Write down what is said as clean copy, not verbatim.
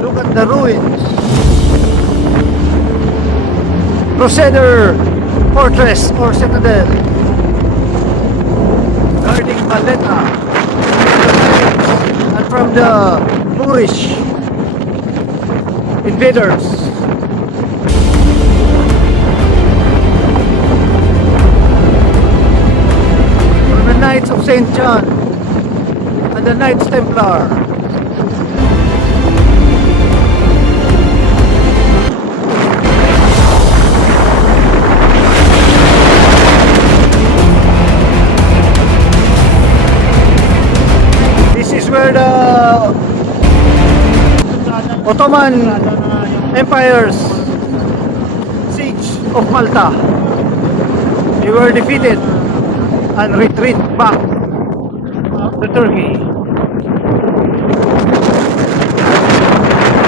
Look at the ruins. Crusader fortress or citadel guarding Valletta and from the Moorish invaders. From the Knights of St. John and the Knights Templar. This is where the Ottoman Empire's siege of Malta. They were defeated and retreat back to Turkey.